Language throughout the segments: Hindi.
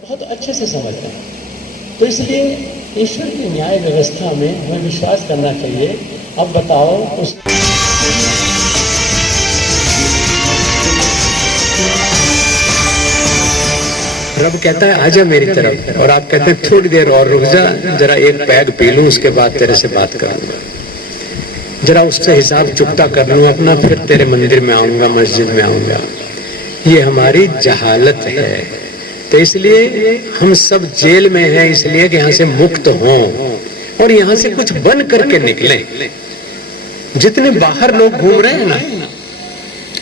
बहुत अच्छे से समझता है। तो इसलिए ईश्वर की न्याय व्यवस्था में हमें विश्वास करना चाहिए। अब बताओ उस रब कहता है आजा मेरी तरफ, और आप कहते हैं थोड़ी देर और रुक जा, जरा एक पैग पी लूं, उसके बाद तेरे से बात करूंगा, जरा उससे हिसाब चुकता कर लूं अपना, फिर तेरे मंदिर में आऊंगा, मस्जिद में आऊंगा। ये हमारी जहालत है। तो इसलिए हम सब जेल में हैं, इसलिए कि यहाँ से मुक्त हों और यहाँ से कुछ बन करके निकले। जितने बाहर लोग घूम रहे हैं ना,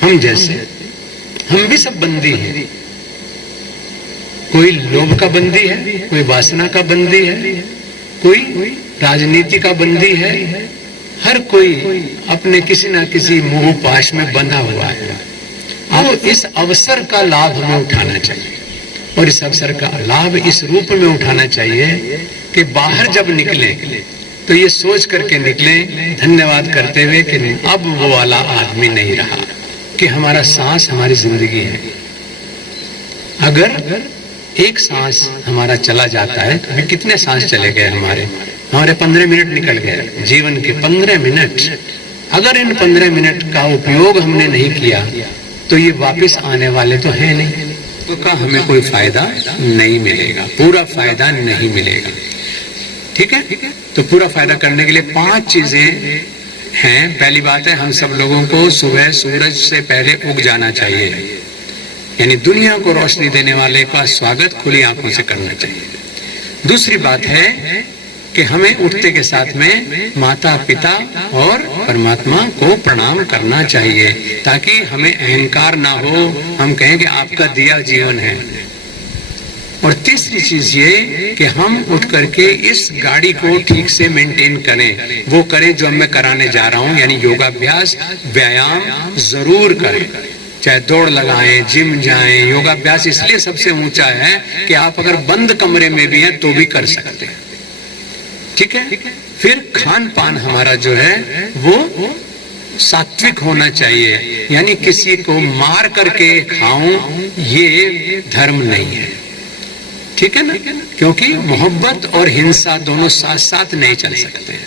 हम जैसे, हम भी सब बंदी हैं। कोई लोभ का बंदी है, कोई वासना का बंदी है, कोई राजनीति का बंदी है, हर कोई अपने किसी ना किसी मोह पाश में बंधा हुआ है। अब इस अवसर का लाभ हमें उठाना चाहिए, और इस अवसर का लाभ इस रूप में उठाना चाहिए कि बाहर जब निकले तो ये सोच करके निकले, धन्यवाद करते हुए कि अब वो वाला आदमी नहीं रहा, कि हमारा सांस हमारी जिंदगी है। अगर एक सांस हमारा चला जाता है, तो कितने सांस चले गए हमारे 15 मिनट निकल गए, जीवन के 15 मिनट। अगर इन 15 मिनट का उपयोग हमने नहीं किया तो ये वापस आने वाले तो है नहीं, तो का हमें कोई फायदा नहीं मिलेगा, पूरा फायदा नहीं मिलेगा। ठीक है? तो पूरा फायदा करने के लिए 5 चीजें हैं। पहली बात है, हम सब लोगों को सुबह सूरज से पहले उग जाना चाहिए, यानी दुनिया को रोशनी देने वाले का स्वागत खुली आंखों से करना चाहिए। दूसरी बात है कि हमें उठते के साथ में माता पिता और परमात्मा को प्रणाम करना चाहिए, ताकि हमें अहंकार ना हो, हम कहें कि आपका दिया जीवन है। और तीसरी चीज ये कि हम उठ करके इस गाड़ी को ठीक से मेंटेन करें, वो करें जो मैं कराने जा रहा हूं, यानी योगाभ्यास, व्यायाम जरूर करें, चाहे दौड़ लगाएं, जिम जाएं। योगाभ्यास इसलिए सबसे ऊंचा है कि आप अगर बंद कमरे में भी हैं तो भी कर सकते हैं। ठीक है? फिर खान पान हमारा जो है वो सात्विक होना चाहिए, यानी किसी को मार करके खाऊं ये धर्म नहीं है। ठीक है ना? क्योंकि मोहब्बत और हिंसा दोनों साथ साथ नहीं चल सकते हैं।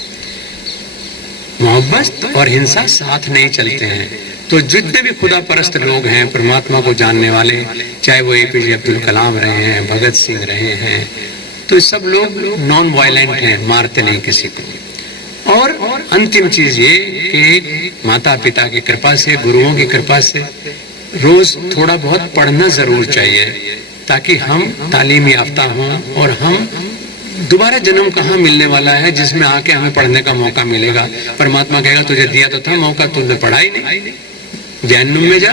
मोहब्बत और हिंसा साथ नहीं चलते हैं। तो जितने भी खुदा परस्त लोग हैं, परमात्मा को जानने वाले, चाहे वो APJ अब्दुल कलाम रहे हैं, भगत सिंह रहे हैं, तो सब लोग नॉन वायलेंट हैं, मारते नहीं किसी को। और अंतिम चीज ये कि माता पिता की कृपा से, गुरुओं की कृपा से रोज थोड़ा बहुत पढ़ना जरूर चाहिए, ताकि हम तालीम याफ्ता हों, और हम दोबारा जन्म कहाँ मिलने वाला है जिसमें आके हमें पढ़ने का मौका मिलेगा। परमात्मा कहेगा तुझे दिया तो था मौका, तुमने पढ़ा ही नहीं, जहन्नुम में जा।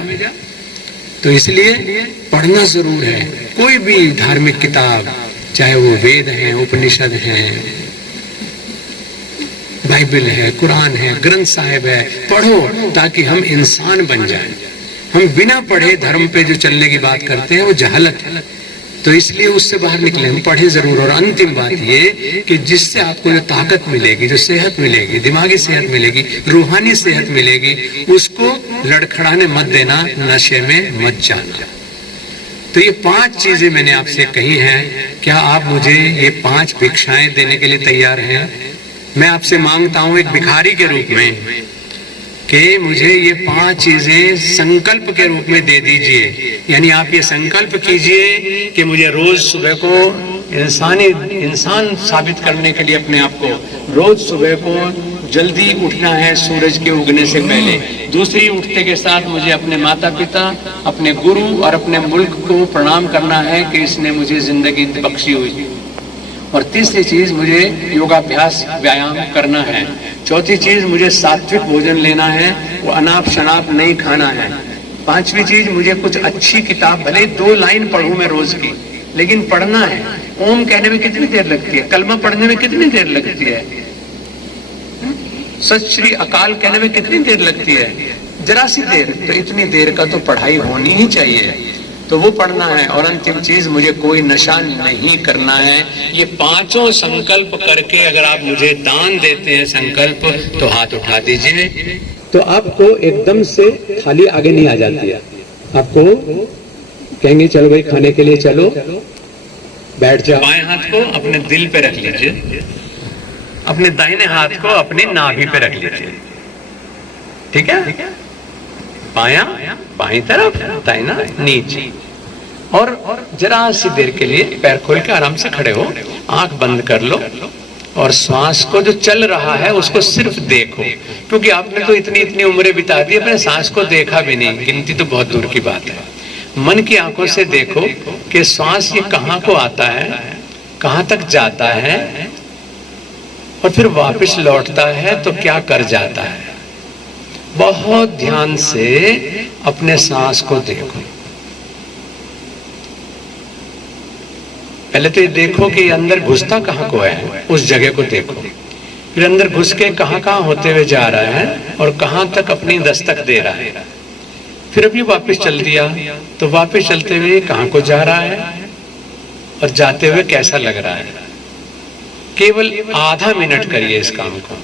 तो इसलिए पढ़ना जरूर है। कोई भी धार्मिक किताब, चाहे वो वेद हैं, उपनिषद हैं, बाइबल है, कुरान है, ग्रंथ साहिब है, पढ़ो ताकि हम इंसान बन जाएं। हम बिना पढ़े धर्म पे जो चलने की बात करते हैं वो जहालत है। तो इसलिए उससे बाहर निकले, हम पढ़े जरूर। और अंतिम बात ये कि जिससे आपको जो ताकत मिलेगी, जो सेहत मिलेगी, दिमागी सेहत मिलेगी, रूहानी सेहत मिलेगी, उसको लड़खड़ाने मत देना, नशे में मत जाना। तो ये 5 चीजें मैंने आपसे कही हैं। क्या आप मुझे ये 5 भिक्षाएं देने के लिए तैयार हैं? मैं आपसे मांगता हूं एक भिखारी के रूप में कि मुझे ये 5 चीजें संकल्प के रूप में दे दीजिए। यानी आप ये संकल्प कीजिए कि मुझे रोज सुबह को इंसान साबित करने के लिए अपने आप को रोज सुबह को जल्दी उठना है, सूरज के उगने से पहले। दूसरी, उठते के साथ मुझे अपने माता पिता, अपने गुरु और अपने मुल्क को प्रणाम करना है कि इसने मुझे जिंदगी बख्शी हुई। और तीसरी चीज, मुझे योगाभ्यास व्यायाम करना है। चौथी चीज, मुझे सात्विक भोजन लेना है, वो अनाप शनाप नहीं खाना है। 5वीं चीज, मुझे कुछ अच्छी किताब, भले 2 लाइन पढ़ूं मैं रोज की, लेकिन पढ़ना है। ओम कहने में कितनी देर लगती है? कलमा पढ़ने में कितनी देर लगती है? सत श्री अकाल कहने में कितनी देर लगती है? जरा सी देर, तो इतनी देर का तो पढ़ाई होनी ही चाहिए, तो वो पढ़ना है। और अंतिम चीज, मुझे कोई नशा नहीं करना है। ये पांचों संकल्प करके अगर आप मुझे दान देते हैं संकल्प, तो हाथ उठा दीजिए। तो आपको एकदम से थाली आगे नहीं आ जाती है, आपको कहेंगे चलो भाई खाने के लिए चलो, बैठ जाओ। बाएं हाथ को अपने दिल पे रख लीजिए, अपने दाहिने हाथ को अपनी नाभि पे रख लीजिए, ठीक है? बायां बाईं तरफ, दाहिना नीचे। और जरा सी देर के लिए पैर खोल के आराम से खड़े हो, आंख बंद कर लो और श्वास को जो चल रहा है उसको सिर्फ देखो, क्योंकि आपने तो इतनी इतनी उम्रें बिता दी, अपने सांस को देखा भी नहीं, गिनती तो बहुत दूर की बात है। मन की आंखों से देखो कि श्वास ये कहाँ को आता है, कहाँ तक जाता है और फिर वापस लौटता है तो क्या कर जाता है। बहुत ध्यान से अपने सांस को देखो। पहले तो ये देखो कि अंदर घुसता कहाँ को है, उस जगह को देखो। फिर अंदर घुस के कहाँ कहाँ होते हुए जा रहा है और कहाँ तक अपनी दस्तक दे रहा है। फिर अभी वापस चल दिया तो वापस चलते हुए कहाँ को जा रहा है और जाते हुए कैसा लग रहा है। केवल आधा मिनट करिए इस काम को,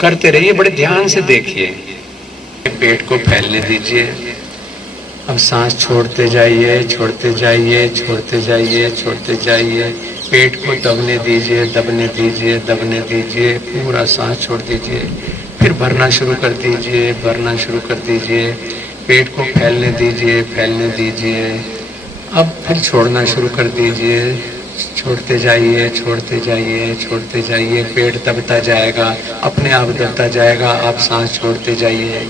करते रहिए, बड़े ध्यान से देखिए। पेट को फैलने दीजिए। अब सांस छोड़ते जाइए, छोड़ते जाइए, छोड़ते जाइए, छोड़ते जाइए। पेट को दबने दीजिए, दबने दीजिए, दबने दीजिए, पूरा सांस छोड़ दीजिए। फिर भरना शुरू कर दीजिए, भरना शुरू कर दीजिए। पेट को फैलने दीजिए, फैलने दीजिए। अब फिर छोड़ना शुरू कर दीजिए, छोड़ते जाइए, छोड़ते जाइए, छोड़ते जाइए। पेट दबता जाएगा, अपने आप दबता जाएगा, आप सांस छोड़ते जाइए।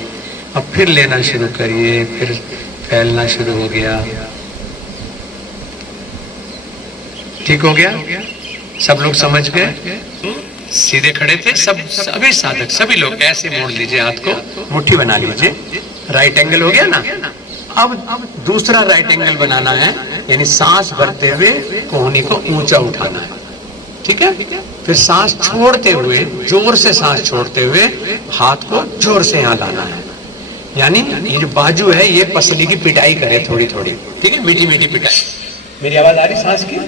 अब फिर लेना शुरू करिए, फिर फैलना शुरू हो गया। ठीक हो गया? सब लोग समझ गए? सीधे खड़े थे सब, सभी साधक, सभी लोग ऐसे मोड़ लीजिए, हाथ को मुट्ठी बना लीजिए। राइट एंगल हो गया ना? अब दूसरा राइट एंगल बनाना है, यानी सांस भरते हुए कोहनी को ऊंचा उठाना है, ठीक है? फिर सांस छोड़ते हुए, जोर से सांस छोड़ते हुए हाथ को जोर से यहाँ लाना है, यानी ये जो बाजू है ये पसली की पिटाई करे थोड़ी थोड़ी, ठीक है? मीठी मीठी पिटाई। मेरी आवाज आ रही सांस की?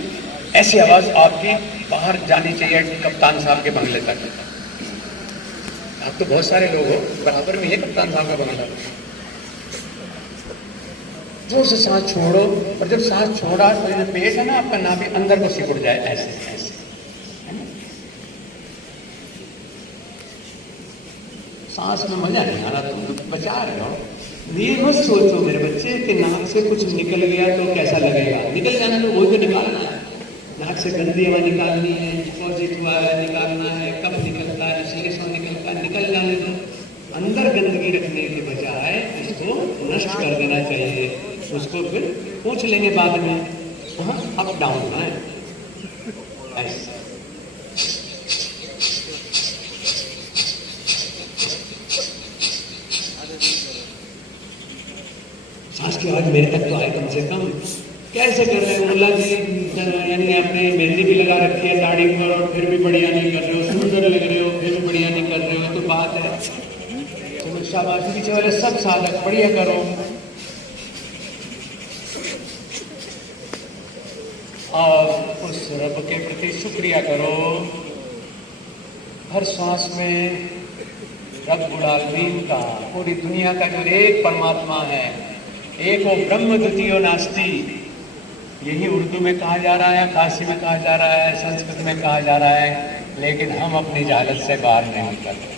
ऐसी आवाज आपकी बाहर जानी चाहिए कप्तान साहब के बंगले तक। आप तो बहुत सारे लोग हो, बराबर में ये कप्तान साहब का बंगला। जोर से सांस छोड़ो, और जब सांस छोड़ा तो ये पेट है ना आपका, नाभि अंदर को सिकुड़ जाए, ऐसे ऐसे। सांस में मजा नहीं आ रहा, तुम बचा रहे हो। ये मत सोचो मेरे बच्चे कि नाक से कुछ निकल गया तो कैसा लगेगा। निकल जाना तो वही तो निकालना है। नाक से गंदी हवा निकालनी है, डिपॉजिट हुआ है निकालना है, कब निकलता है, सीरियस निकलता है, निकल जाने दो। अंदर गंदगी रखने के बजाय उसको नष्ट कर देना चाहिए। उसको फिर पूछ लेंगे बाद में, अप डाउन है ऐसे। सांस की आवाज मेरे तक तो आए कम से कम। कैसे कर रहे हो मुल्ला जी? यानी आपने मेहंदी भी लगा रखी है दाढ़ी पर और फिर भी बढ़िया नहीं कर रहे हो, सुंदर लग रहे हो फिर भी बढ़िया नहीं कर रहे हो, तो बात है। तो शाबाश, पीछे वाले सब साधक बढ़िया करो। और उस रब के प्रति शुक्रिया करो। हर सांस में रब्बुल आलमीन का, पूरी दुनिया का जो एक परमात्मा है, एक वो ब्रह्म द्वितीयो नास्ति, यही उर्दू में कहा जा रहा है, फारसी में कहा जा रहा है, संस्कृत में कहा जा रहा है, लेकिन हम अपनी जहालत से बाहर नहीं निकलते।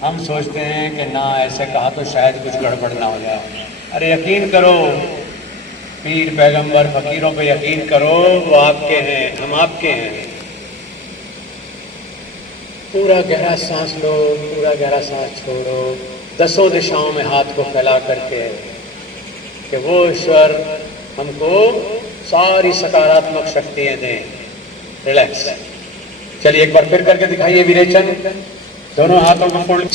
हम सोचते हैं कि ना ऐसे कहा तो शायद कुछ गड़बड़ ना हो जाए। अरे यकीन करो, पीर पैगंबर फकीरों पे यकीन करो, वो आपके हैं, हम आपके हैं। पूरा गहरा सांस लो, पूरा गहरा सांस छोड़ो, दसों दिशाओं में हाथ को फैला करके कि वो ईश्वर हमको सारी सकारात्मक शक्तियां दें। रिलैक्स। चलिए एक बार फिर करके दिखाइए विरेचन। दोनों हाथों को फोल्ड।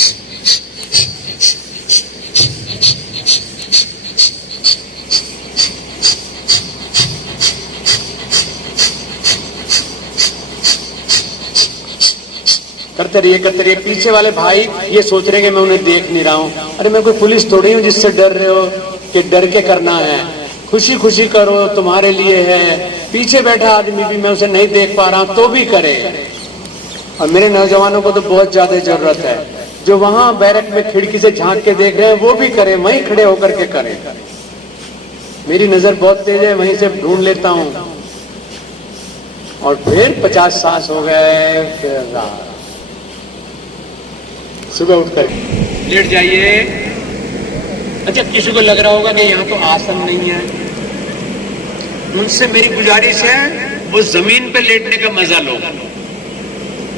करते रहिए। पीछे वाले भाई ये सोच रहे हैं कि मैं उन्हें देख नहीं रहा हूँ। अरे मैं कोई पुलिस थोड़ी हूँ जिससे डर रहे हो कि डर के करना है। खुशी खुशी करो, तुम्हारे लिए है। पीछे बैठा आदमी भी मैं उसे नहीं देख पा रहा हूं तो भी करे। और मेरे नौजवानों को तो बहुत ज्यादा जरूरत है, जो वहां बैरक में खिड़की से झांक के देख रहे हैं वो भी करे, वहीं खड़े होकर के करें। मेरी नजर बहुत तेज है, वहीं से ढूंढ लेता हूं। और फिर 50 सांस हो गए, फिर सुबह उठकर लेट जाइए। अच्छा, किसी को लग रहा होगा कि यहाँ तो आसन नहीं है, उनसे मेरी गुजारिश है वो जमीन पे लेटने का मजा लो।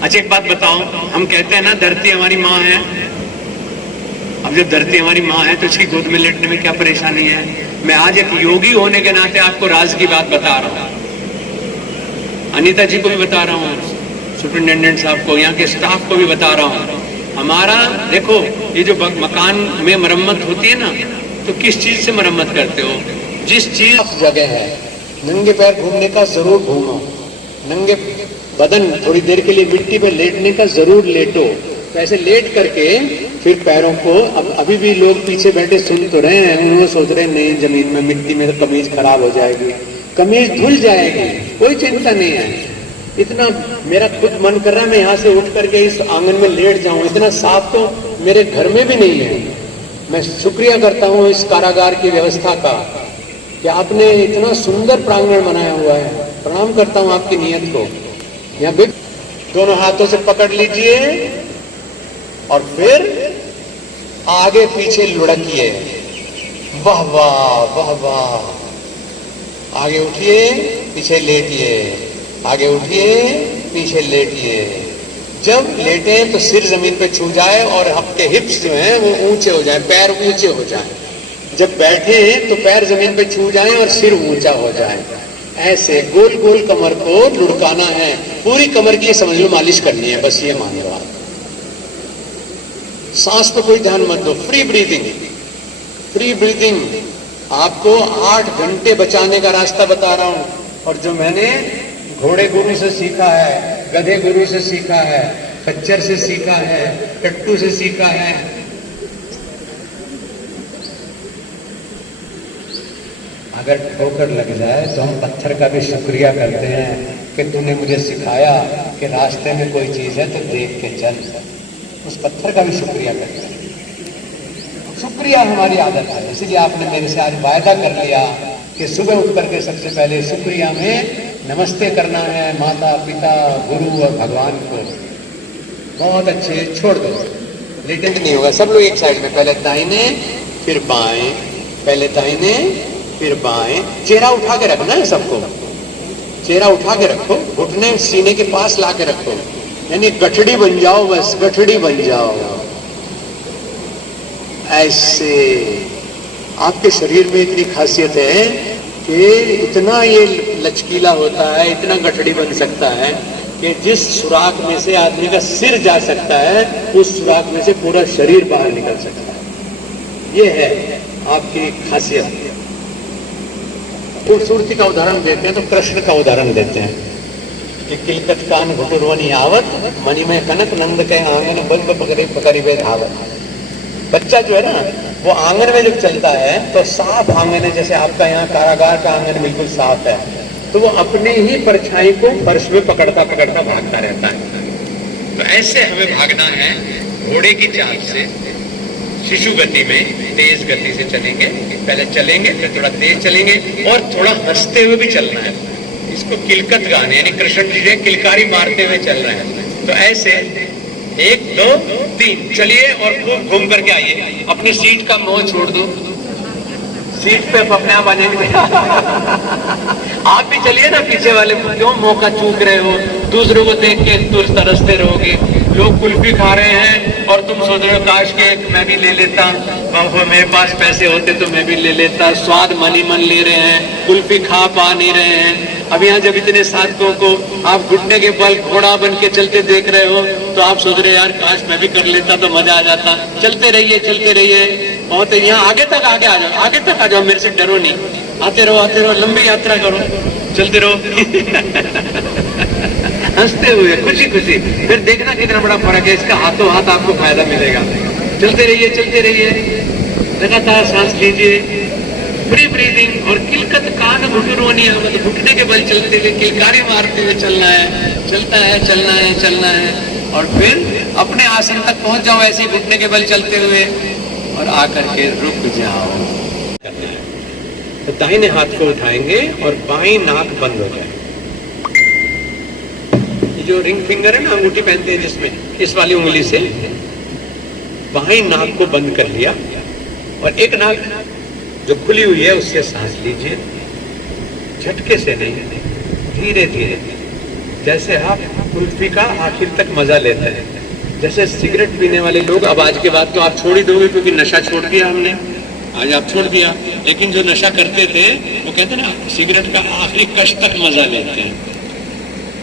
अच्छा एक बात बताओ, हम कहते हैं ना धरती हमारी माँ है। अब जब धरती हमारी माँ है तो इसकी गोद में लेटने में क्या परेशानी है। मैं आज एक योगी होने के नाते आपको राज की बात बता रहा हूँ। अनीता जी को भी बता रहा हूँ, सुपरिटेंडेंट साहब को, यहाँ के स्टाफ को भी बता रहा हूँ। हमारा देखो, ये जो मकान में मरम्मत होती है ना, तो किस चीज से मरम्मत करते हो? जिस चीज जगह है नंगे पैर घूमने का जरूर घूमो, नंगे बदन थोड़ी देर के लिए मिट्टी पे लेटने का जरूर लेटो। तो ऐसे लेट करके फिर पैरों को, अब अभी भी लोग पीछे बैठे सुन तो रहे हैं, उन्होंने सोच रहे हैं नहीं जमीन में मिट्टी में तो कमीज खराब हो जाएगी, कमीज धुल जाएगी, कोई चिंता नहीं है। इतना मेरा खुद मन कर रहा है मैं यहाँ से उठ करके इस आंगन में लेट जाऊं, इतना साफ तो मेरे घर में भी नहीं है। मैं शुक्रिया करता हूँ इस कारागार की व्यवस्था का कि आपने इतना सुंदर प्रांगण बनाया हुआ है। प्रणाम करता हूँ आपकी नियत को। यहाँ भी दोनों हाथों से पकड़ लीजिए और फिर आगे पीछे लुढ़किए। वाह वाह वाह वाह। आगे उठिए, पीछे लेटिए, आगे उठिए, पीछे लेटिए। जब लेटे तो सिर जमीन पे छू जाए और आपके हिप्स जो हैं वो ऊंचे हो जाए, पैर ऊंचे हो जाए। जब बैठे तो पैर जमीन पे छू जाए और सिर ऊंचा हो जाए। ऐसे गोल गोल कमर को लुढ़काना है। पूरी कमर की समझ लो मालिश करनी है, बस ये मान लो आप। सांस पे कोई ध्यान मत दो, फ्री ब्रीदिंग, फ्री ब्रीदिंग। आपको 8 घंटे बचाने का रास्ता बता रहा हूं। और जो मैंने घोड़े गुरु से सीखा है, गधे गुरु से सीखा है, खच्चर से सीखा है, टट्टू से सीखा है, अगर ठोकर लग जाए तो हम पत्थर का भी शुक्रिया करते हैं कि तूने मुझे सिखाया कि रास्ते में कोई चीज है तो देख के चल। उस पत्थर का भी शुक्रिया करते हैं। शुक्रिया हमारी आदत है, इसलिए आपने मेरे से आज वायदा कर लिया कि सुबह उठ करके सबसे पहले शुक्रिया में नमस्ते करना है माता पिता गुरु और भगवान को। बहुत अच्छे, छोड़ दो, लेकिन नहीं होगा। सब लोग एक साइड में, पहले दाहिने फिर बाएं, पहले दाहिने फिर बाएं। चेहरा उठा के रखना है सबको, चेहरा उठा के रखो, घुटने सीने के पास ला के रखो, यानी गठड़ी बन जाओ, बस गठड़ी बन जाओ। ऐसे आपके शरीर में इतनी खासियत है कि इतना ये लचकीला होता है, इतना गठड़ी बन सकता है कि जिस सुराख में से आदमी का सिर जा सकता है उस सुराख में से पूरा शरीर बाहर निकल सकता है। ये है आपकी खासियत। खूबसूरती का उदाहरण देते हैं तो कृष्ण का उदाहरण देते हैं कि किलकत कान घुटुरवनी आवत, मणिमय कनक नंद के आंगन बंद पकड़े पकड़ी वे धावत। बच्चा जो है ना वो आंगन में जब चलता है तो साफ आंगन है, जैसे आपका यहाँ कारागार का आंगन बिल्कुल साफ है, तो वो अपने ही परछाई को फर्श में पकड़ता पकड़ता भागता रहता है। तो ऐसे हमें भागना है घोड़े की चाल से, शिशु गति में, तेज गति से चलेंगे। पहले चलेंगे फिर थोड़ा तेज चलेंगे और थोड़ा हंसते हुए भी चलना है। इसको किलकत गाने, यानी कृष्ण जी ने किलकारी मारते हुए चल रहे हैं। तो ऐसे 1 2 3 चलिए और खूब घूम करके आइए। अपनी सीट का मोह छोड़ दो, सीट पे अपने आप आ जाएंगे। आप भी चलिए ना, पीछे वाले क्यों मौका चूक रहे हो? दूसरों को देख के तुम तरसते रहोगे। लोग कुल्फी खा रहे हैं और तुम सोच रहे हो काश के मैं भी ले लेता, मेरे पास पैसे होते तो मैं भी ले लेता। स्वाद मन ही मन ले रहे हैं, कुल्फी खा पा नहीं रहे हैं। अब यहाँ जब इतने साधकों को आप घुटने के बल घोड़ा बन के चलते देख रहे हो तो आप सोच रहे यार काश मैं भी कर लेता तो मजा आ जाता। चलते रहिए, चलते रहिए। बहुत यहाँ आगे तक आगे आ जाओ, आगे तक आ जाओ, मेरे से डरो नहीं। आते रहो, लंबी यात्रा करो, चलते रहो। हंसते हुए, खुशी खुशी। फिर देखना कितना बड़ा फर्क है, इसका हाथों हाथ आपको फायदा मिलेगा। चलते रहिए, लगातार सांस लीजिए, फ्री ब्रीदिंग। और किलकत कान घुटुरोनी आमद, घुटने के बल चलते हुए, किलकारी मारते हुए चलना है, चलना है। और फिर अपने आसन तक पहुंच जाओ ऐसे ही घुटने के बल चलते हुए, और आकर के रुक जाओ। करना है तो दाहिने हाथ को उठाएंगे और बाईं नाक बंद हो जाए। ये जो रिंग फिंगर है ना, अंगूठी पहनते हैं जिसमें, इस वाली उंगली से बाईं नाक को बंद कर लिया, और एक नाक जो खुली हुई है उससे सांस लीजिए, झटके से नहीं, धीरे धीरे, जैसे आप कुल्फी का आखिर तक मजा लेते हैं। जैसे सिगरेट पीने वाले लोग, अब आज के बाद तो आप छोड़ ही दोगे क्योंकि नशा छोड़ दिया हमने, आज आप छोड़ दिया, लेकिन जो नशा करते थे वो कहते ना सिगरेट का आखिरी कश तक मजा लेते हैं।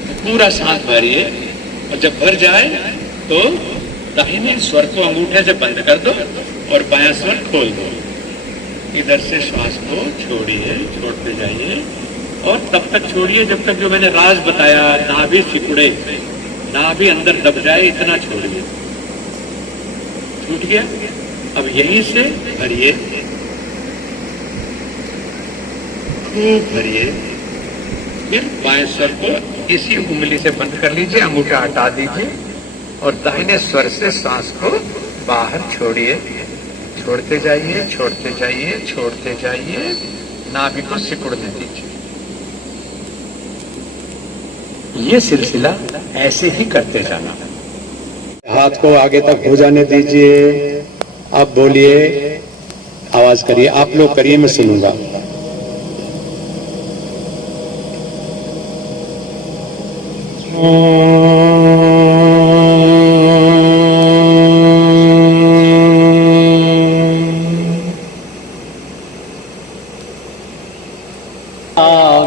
तो पूरा सांस भरिए, और जब भर जाए तो दाहिने स्वर को अंगूठे से बंद कर दो और बायां स्वर खोल दो। इधर से श्वास को छोड़िए, छोड़ते जाइए, और तब तक छोड़िए जब तक जो मैंने राज बताया, नाभि सिकुड़े, नाभि अंदर दब जाए, इतना छोड़िए। छूट गया? अब यहीं से भरिए, खूब भरिए। फिर बाएं स्वर को इसी उंगली से बंद कर लीजिए, अंगूठा हटा दीजिए, और दाहिने स्वर से सांस को बाहर छोड़िए। छोड़ते जाइए, नाभि को सिकुड़ने दीजिए। ये सिलसिला ऐसे ही करते जाना। हाथ को आगे तक हो जाने दीजिए। अब बोलिए, आवाज करिए, आप लोग करिए, मैं सुनूंगा।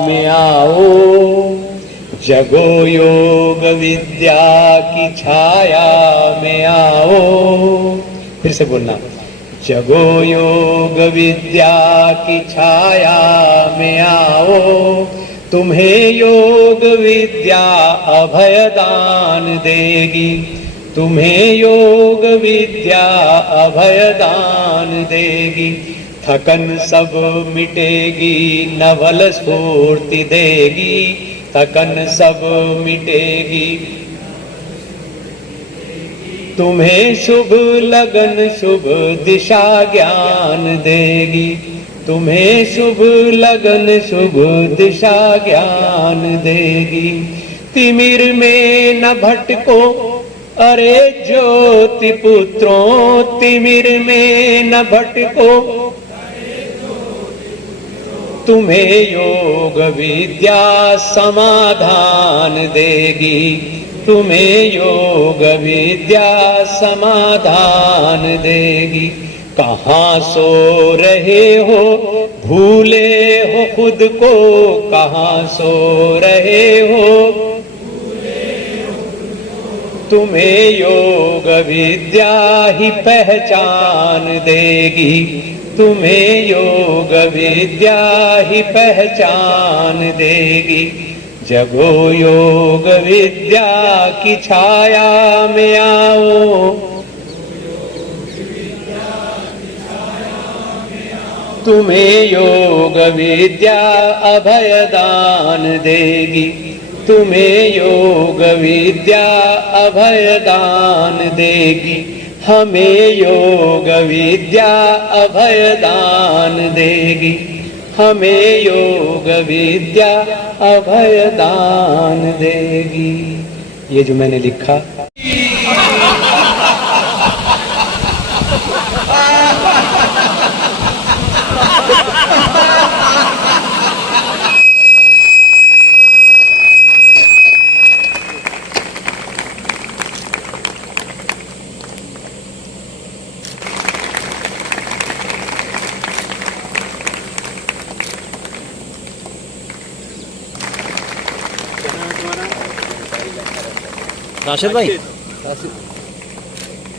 में आओ, जगो योग विद्या की छाया में आओ। फिर से बोलना, जगो योग विद्या की छाया में आओ। तुम्हें योग विद्या अभयदान देगी, तुम्हें योग विद्या अभयदान देगी। थकन सब मिटेगी, नवल स्फूर्ति देगी, थकन सब मिटेगी। तुम्हें शुभ लगन शुभ दिशा ज्ञान देगी, तुम्हें शुभ लगन शुभ दिशा ज्ञान देगी। तिमिर में न भटको, अरे ज्योति पुत्रों, तिमिर में न भटको। तुम्हें योग विद्या समाधान देगी, तुम्हें योग विद्या समाधान देगी। कहाँ सो रहे हो, भूले हो खुद को, कहाँ सो रहे हो। तुम्हें योग विद्या ही पहचान देगी, तुम्हें योग विद्या ही पहचान देगी। जगो योग विद्या की छाया में आओ, तुम्हें योग विद्या अभयदान देगी, तुम्हें योग विद्या अभयदान देगी। हमें योग विद्या अभयदान देगी, हमें योग विद्या अभयदान देगी। ये जो मैंने लिखा, राशिद भाई,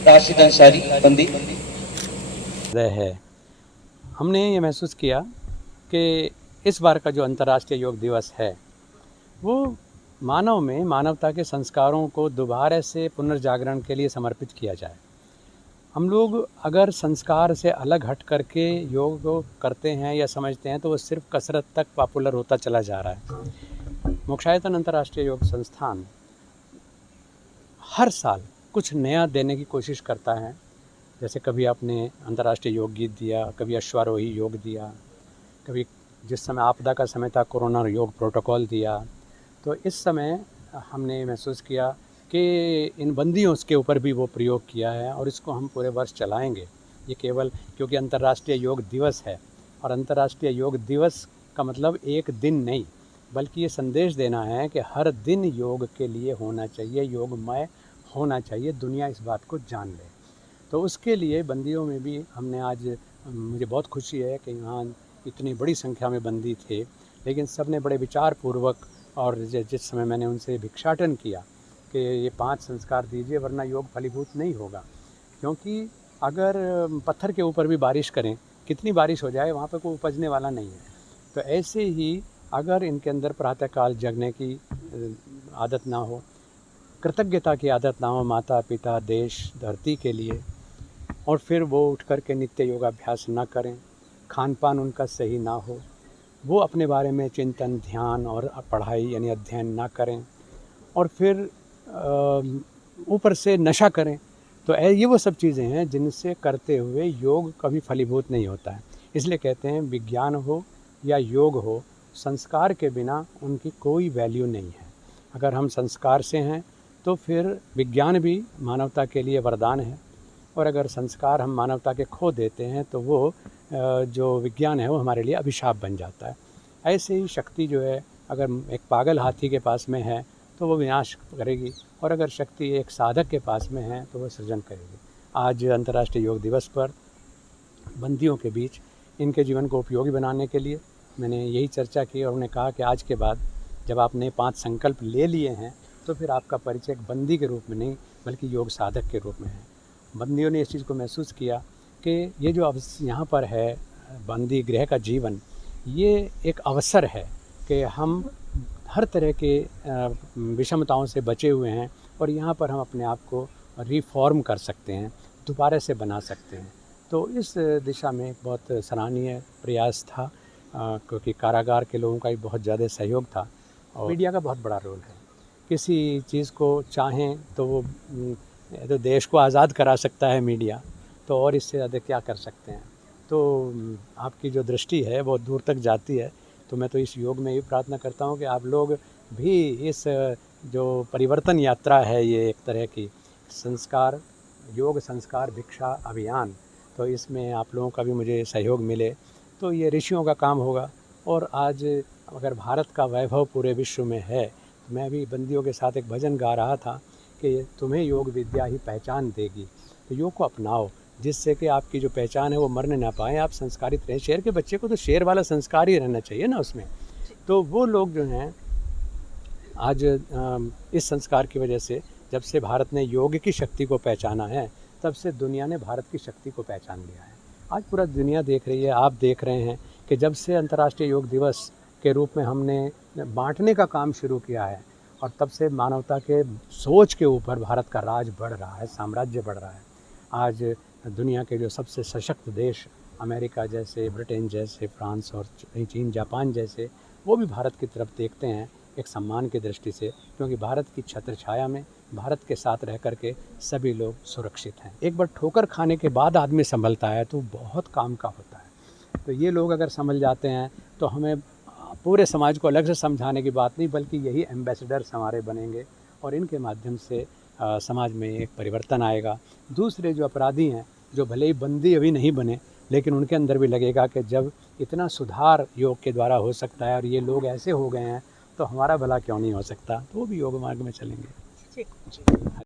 राशिद अंसारी बंदी है। हमने ये महसूस किया कि इस बार का जो अंतर्राष्ट्रीय योग दिवस है वो मानव में मानवता के संस्कारों को दोबारा से पुनर्जागरण के लिए समर्पित किया जाए। हम लोग अगर संस्कार से अलग हट करके योग को करते हैं या समझते हैं तो वो सिर्फ कसरत तक पॉपुलर होता चला जा रहा है। मोक्षायतन अंतर्राष्ट्रीय योग संस्थान हर साल कुछ नया देने की कोशिश करता है। जैसे कभी आपने अंतर्राष्ट्रीय योग गीत दिया, कभी अश्वारोही योग दिया, कभी जिस समय आपदा का समय था कोरोना योग प्रोटोकॉल दिया। तो इस समय हमने महसूस किया कि इन बंदियों के ऊपर भी वो प्रयोग किया है और इसको हम पूरे वर्ष चलाएंगे। ये केवल क्योंकि अंतर्राष्ट्रीय योग दिवस है और अंतर्राष्ट्रीय योग दिवस का मतलब एक दिन नहीं, बल्कि ये संदेश देना है कि हर दिन योग के लिए होना चाहिए, योगमय होना चाहिए, दुनिया इस बात को जान ले। तो उसके लिए बंदियों में भी हमने आज, मुझे बहुत खुशी है कि यहाँ इतनी बड़ी संख्या में बंदी थे, लेकिन सब ने बड़े विचारपूर्वक, और जिस समय मैंने उनसे भिक्षाटन किया कि ये 5 संस्कार दीजिए वरना योग फलीभूत नहीं होगा। क्योंकि अगर पत्थर के ऊपर भी बारिश करें, कितनी बारिश हो जाए वहाँ पर कोई उपजने वाला नहीं है। तो ऐसे ही अगर इनके अंदर प्रातःकाल जगने की आदत ना हो, कृतज्ञता की आदत ना हो माता पिता देश धरती के लिए, और फिर वो उठ कर के नित्य योगाभ्यास ना करें, खान पान उनका सही ना हो, वो अपने बारे में चिंतन ध्यान और पढ़ाई यानी अध्ययन ना करें, और फिर ऊपर से नशा करें, तो ये वो सब चीज़ें हैं जिनसे करते हुए योग कभी फलीभूत नहीं होता है। इसलिए कहते हैं विज्ञान हो या योग हो, संस्कार के बिना उनकी कोई वैल्यू नहीं है। अगर हम संस्कार से हैं तो फिर विज्ञान भी मानवता के लिए वरदान है, और अगर संस्कार हम मानवता के खो देते हैं तो वो जो विज्ञान है वो हमारे लिए अभिशाप बन जाता है। ऐसे ही शक्ति जो है अगर एक पागल हाथी के पास में है तो वो विनाश करेगी, और अगर शक्ति एक साधक के पास में है तो वो सृजन करेगी। आज अंतर्राष्ट्रीय योग दिवस पर बंदियों के बीच इनके जीवन को उपयोगी बनाने के लिए मैंने यही चर्चा की, और उन्होंने कहा कि आज के बाद जब आपने 5 संकल्प ले लिए हैं तो फिर आपका परिचय एक बंदी के रूप में नहीं बल्कि योग साधक के रूप में है। बंदियों ने इस चीज़ को महसूस किया कि ये जो अब यहाँ पर है बंदी गृह का जीवन, ये एक अवसर है कि हम हर तरह के विषमताओं से बचे हुए हैं और यहाँ पर हम अपने आप को रिफॉर्म कर सकते हैं, दोबारा से बना सकते हैं। तो इस दिशा में एक बहुत सराहनीय प्रयास था, क्योंकि कारागार के लोगों का भी बहुत ज़्यादा सहयोग था, और मीडिया का बहुत बड़ा रोल है। किसी चीज़ को चाहें तो वो तो देश को आज़ाद करा सकता है मीडिया, तो और इससे ज़्यादा क्या कर सकते हैं। तो आपकी जो दृष्टि है बहुत दूर तक जाती है, तो मैं तो इस योग में ये प्रार्थना करता हूँ कि आप लोग भी इस जो परिवर्तन यात्रा है, ये एक तरह की संस्कार योग संस्कार भिक्षा अभियान, तो इसमें आप लोगों का भी मुझे सहयोग मिले तो ये ऋषियों का काम होगा। और आज अगर भारत का वैभव पूरे विश्व में है, मैं भी बंदियों के साथ एक भजन गा रहा था कि तुम्हें योग विद्या ही पहचान देगी। तो योग को अपनाओ जिससे कि आपकी जो पहचान है वो मरने ना पाए, आप संस्कारित रहें। शेर के बच्चे को तो शेर वाला संस्कार ही रहना चाहिए ना उसमें। तो वो लोग जो हैं आज इस संस्कार की वजह से, जब से भारत ने योग की शक्ति को पहचाना है, तब से दुनिया ने भारत की शक्ति को पहचान लिया है। आज पूरा दुनिया देख रही है, आप देख रहे हैं कि जब से अंतर्राष्ट्रीय योग दिवस के रूप में हमने बांटने का काम शुरू किया है, और तब से मानवता के सोच के ऊपर भारत का राज बढ़ रहा है, साम्राज्य बढ़ रहा है। आज दुनिया के जो सबसे सशक्त देश अमेरिका जैसे, ब्रिटेन जैसे, फ्रांस और चीन जापान जैसे, वो भी भारत की तरफ देखते हैं एक सम्मान की दृष्टि से, क्योंकि भारत की छत्र छाया में भारत के साथ रह कर के सभी लोग सुरक्षित हैं। एक बार ठोकर खाने के बाद आदमी संभलता है तो बहुत काम का होता है। तो ये लोग अगर संभल जाते हैं तो हमें पूरे समाज को अलग से समझाने की बात नहीं, बल्कि यही एम्बेसडर्स हमारे बनेंगे और इनके माध्यम से समाज में एक परिवर्तन आएगा। दूसरे जो अपराधी हैं, जो भले ही बंदी अभी नहीं बने, लेकिन उनके अंदर भी लगेगा कि जब इतना सुधार योग के द्वारा हो सकता है और ये लोग ऐसे हो गए हैं तो हमारा भला क्यों नहीं हो सकता, तो वो भी योग मार्ग में चलेंगे।